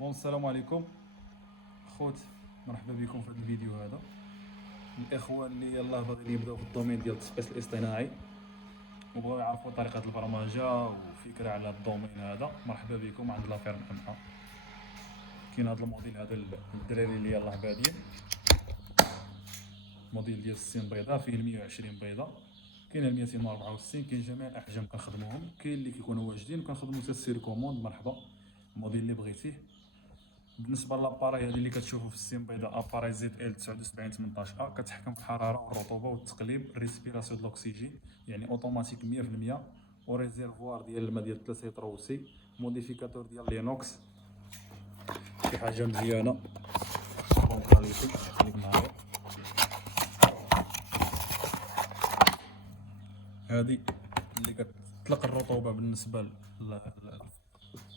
السلام عليكم خوت. مرحبا بكم في هذا الفيديو هذا. الاخوه اللي يلاه باغيين يبداو في الدومين ديال التسقيس الاصطناعي وبغاو يعرفوا طريقه البرمجه وفكره على الدومين هذا، مرحبا بكم عند لافيرم ام. كاين هذا الموديل هذا للدراري اللي يلاه بادين، موديل ديال 60 بيضه، فيه 120 بيضه، كاين 264، كاين جميع الاحجام كنخدموهم، كاين اللي كيكونوا واجدين وكنخدموا حتى السير كوموند. مرحبا، الموديل اللي بغيتيه. بالنسبه للاباراي هذه اللي كتشوفوا في السين بيضاء، اباراي زد ال 79 18 ا، كتحكم في الحراره والرطوبه والتقليب، ريسبيراسيون د الاكسجين، يعني اوتوماتيك 100%، وريزيرفوار ديال الماء ديال 3 لتر وسي، موديفيكاتور ديال لينوكس، شي حاجه مزيانه بون كاليتي. خليك معايا، هذه اللي كتطلق الرطوبه بالنسبه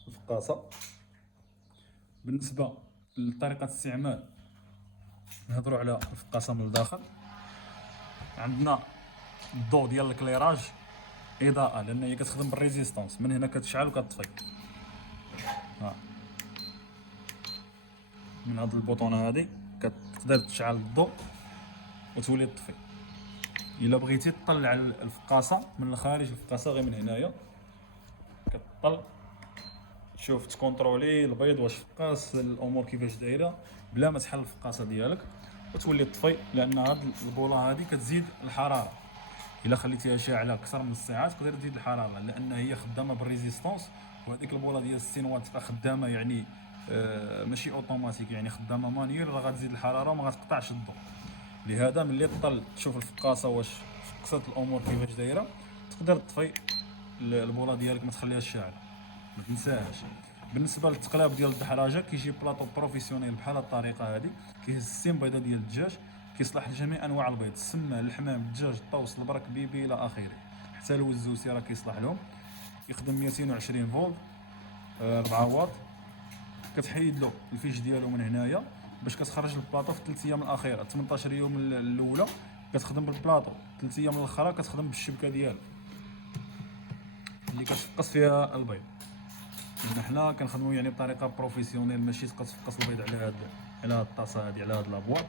للفقاصه. بالنسبه لطريقه الاستعمال، نهضروا على الفقاصه من الداخل. عندنا الضوء ديال الكليراج، اضاءه، لان هي كتخدم بالريزيستانس، من هنا كتشعل وكتطفي. ها، من هاد البوطونه هادي كتقدر تشعل الضوء وتولي تطفي. الا بغيتي تطلع الفقاصه من الخارج، الفقاصه غير من هنايا كتطل، تشوف تكونترولي البيض واش فقاس، الامور كيفاش دايره، بلا ما تحل الفقاصه ديالك وتولي تطفي، لان هاد البوله هادي كتزيد الحراره. الا خليتيها شاعله اكثر من الساعات تقدر تزيد الحراره، لان هي خدامه بالريزيستانس، وهذيك البوله ديال 60 واط خدامه يعني ماشي اوتوماتيك، يعني خدامه مانيول، راه غتزيد الحراره وما غتقطعش الضوء. لهذا ملي تطل تشوف الفقاصه واش فقست الامور كيفاش دايره، تقدر تطفي البوله ديالك، ما تخليهاش شاعله، ما تنساهاش. بالنسبه للتقلاب ديال الدحراجه، كيجي بلاطو بروفيسيونيل بحال الطريقه هذه، كيهز 60 بيضه ديال الدجاج، كيصلح لجميع انواع البيض، السمان، الحمام، الدجاج، الطوس، البرك، بيبي الى اخره، حتى الوزوسي راه كيصلح لهم. يخدم 220 فولت، 4 واط. كتحيد له الفيش ديالو من هنايا باش كتخرج البلاطو في 3 ايام الاخيره. 18 يوم الاولى كتخدم بالبلاطو، 3 ايام الاخرى كتخدم بالشبكه ديالو اللي كتفقس فيها البيض. حنا كنخدموا يعني بطريقه بروفيسيونيل، ماشي تفقس البيض على هاد الطاسه هادي، على هاد لابواط.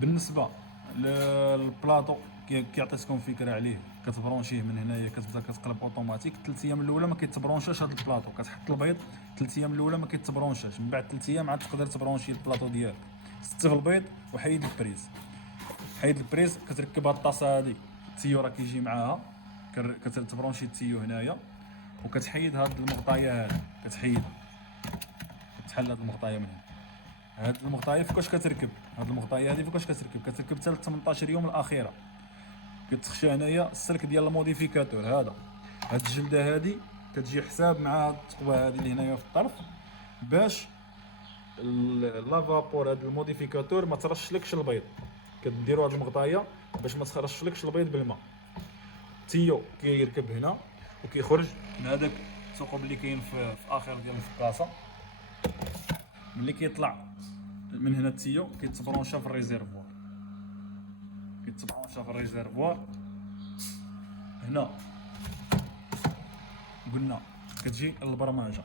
بالنسبه للبلاطو كيعطيكم فكره عليه، كتبرونشيه من هنايا، كتبدا كتقلب اوتوماتيك. 3 ايام الاولى ما كيتبرونشاش هاد البلاطو، كتحط البيض 3 ايام الاولى ما كيتبرونشاش، من بعد 3 ايام عاد تقدر تبرونشي البلاطو ديالك. ستف البيض وحيد البريز، حيد البريز، كتركب هاد الطاسه هادي، التيو راه كيجي معاها، كتبرونشي التيو هنايا، وكتحيد هاد المغطيه هادي، كتحل هاد المغطيه من هنا. هاد المغطيه فوقاش كتركب، هاد المغطيه هادي فوقاش كتركب حتى ل 18 يوم الاخيره. كتخشى هنايا السلك ديال الموديفيكاتور هذا، هاد الجلده هادي كتجي حساب مع هاد الثقبه هادي اللي هنايا في الطرف، باش لافابور هاد الموديفيكاتور ما ترشلكش البيض. كديروا هاد المغطيه باش ما ترشلكش البيض بالماء. تيو كيركب هنا وكيخرج من هذاك الثقب اللي كاين في اخر ديال الفقاصه. ملي كيطلع من هنا التيو كيتبرونشا في الريزيرفوار، هنا قلنا كتجي البرمجه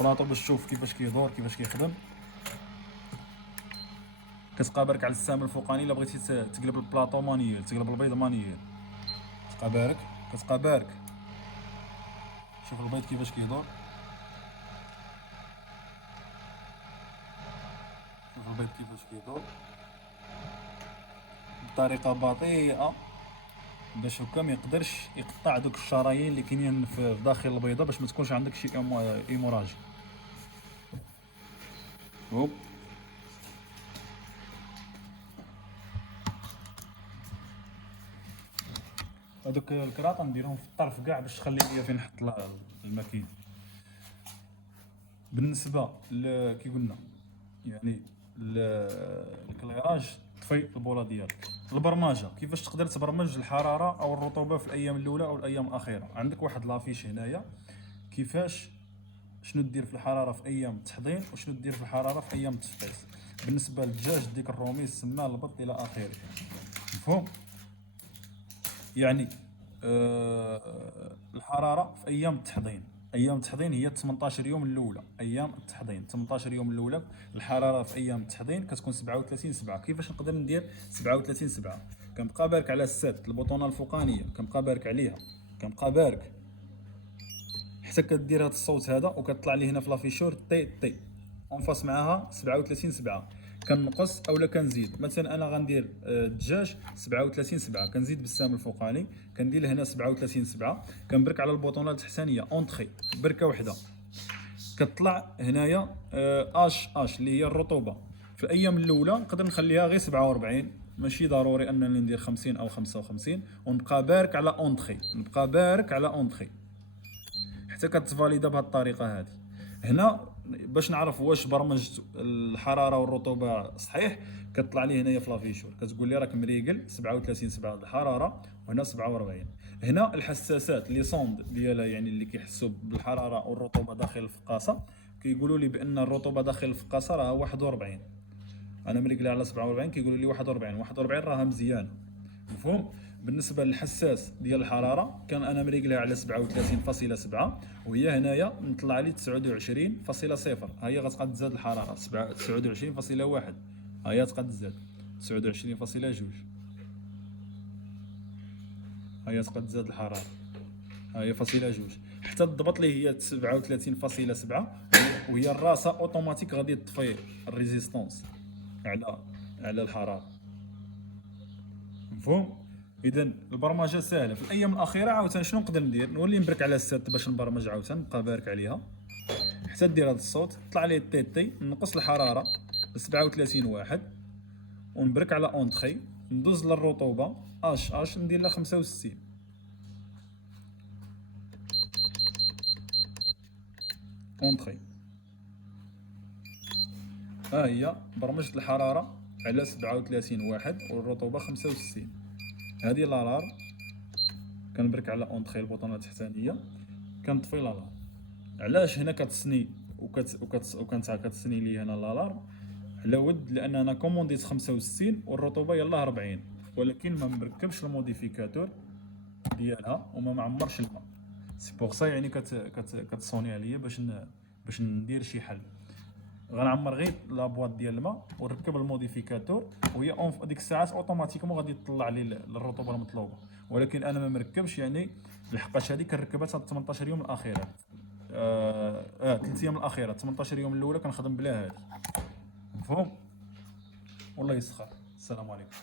بلاطو باش تشوف كيفاش كيدور، كيفاش كيخدم. كتقابرك على السهم الفوقاني الا بغيتي تقلب البلاطو مانيول، تقلب البيض مانيول، كتقابرك شوف البيض كيفاش كيدور، شوف البيض كيفاش كيدور بطريقه بطيئه، باش هكا ما يقدرش يقطع دوك الشرايين اللي كاينين في داخل البيضه، باش ما تكونش عندك شي ايموراجي. هوب، هذوك الكراط نديرهم في الطرف كاع باش تخلي ليا فين نحط الماكينه. بالنسبه كي قلنا يعني الكليراج، طفي البوله ديالك. البرمجه، كيفاش تقدر تبرمج الحراره او الرطوبه في الايام الاولى او الايام الاخيره. عندك واحد لافيش هنايا كيفاش، شنو دير في الحراره في ايام التحضير وشنو دير في الحراره في ايام التفقيس. بالنسبه للدجاج ديك الرومي، السمان، البط الى اخره. مفهوم؟ يعني الحراره في ايام التحضير ايام التحضير هي 18 يوم الاولى، ايام التحضير 18 يوم الاولى. الحراره في ايام التحضير كتكون 37 7. كيفاش نقدر ندير 37 7؟ كنبقى بارك على السات البطونه الفوقانيه، كنبقى بارك عليها، كنبقى بارك حتى كدير هذا الصوت هذا وكتطلع لي هنا في لافيشور طي طي، اونفاس معاها 37 7. كنقص اولا كنزيد، مثلا انا غندير الدجاج 37 7، كنزيد بالسهم الفوقاني كندير هنا 37 7، كنبرك على البوطونه التحتانيه اونطخي بركه واحده، كتطلع هنايا اش اللي هي الرطوبه. في الايام الاولى نقدر نخليها غير 47، ماشي ضروري انني ندير 50 او 55، ونبقى بارك على اونطخي، نبقى بارك على اونطخي حتى كتفاليدا بهذه الطريقه هذه. هنا باش نعرف واش برمجت الحراره والرطوبه صحيح، كتطلع لي هنايا في لافيشور كتقول لي راك مريقل 37 7 الحراره، وهنا 47. هنا الحساسات لي صوند ديالها يعني اللي كيحسوا بالحراره والرطوبه داخل الفقاصه كيقولوا لي بان الرطوبه داخل الفقاصه راه 41. انا مريقل على 47 كيقولوا لي 41، 41 راها مزيانه. مفهوم؟ بالنسبه للحساس ديال الحراره كان انا مريقلها على 37.7، وهي هنايا مطلع لي 29.0. ها هي غتبقى تزاد الحراره 29.1، ها هي تبقى تزاد 29.2، ها هي تبقى تزاد الحراره، ها هي فاصله جوج، حتى تضبط لي هي 37.7، وهي الراسه اوتوماتيك غادي تطفي الريزيستونس على الحراره. مفهوم؟ اذا البرمجه سهله. في الايام الاخيره عاوتاني شنو نقدر ندير؟ نولي نبرك على السات باش نبرمج عاوتاني، نبقى بارك عليها حتى دير هذا الصوت طلع لي تي تي، نقص الحراره ل 37.1، ونبرك على اونتخي، ندوز للرطوبه اش ندير لها 65، اونتخي. ها هي برمجت الحراره على 37.1 والرطوبه 65. هذه لالار كنبرك على اونتخي البوطونه التحتانيه، كنطفي لالار. علاش هنا كتسني كتسني لي هنا لالار على ود؟ لان انا كومونديت 65 والرطوبه يلاه 40، ولكن ما مركبش الموديفيكاتور ديالها وما معمرش الماء. سي بوغ سا يعني كتصوني عليا باش ندير شي حل. غنعمر غير لابواط ديال الماء ونركب الموديفيكاتور، وهي ديك الساعات اوتوماتيكمون غادي تطلع لي الرطوبه المطلوبه، ولكن انا ما مركبش يعني لحقاش هذه كنركبها حتى 18 يوم الاخيره. 3 ايام الاخيره، 18 يوم الاولى كنخدم بلا هذه. مفهوم؟ والله يسخر. السلام عليكم.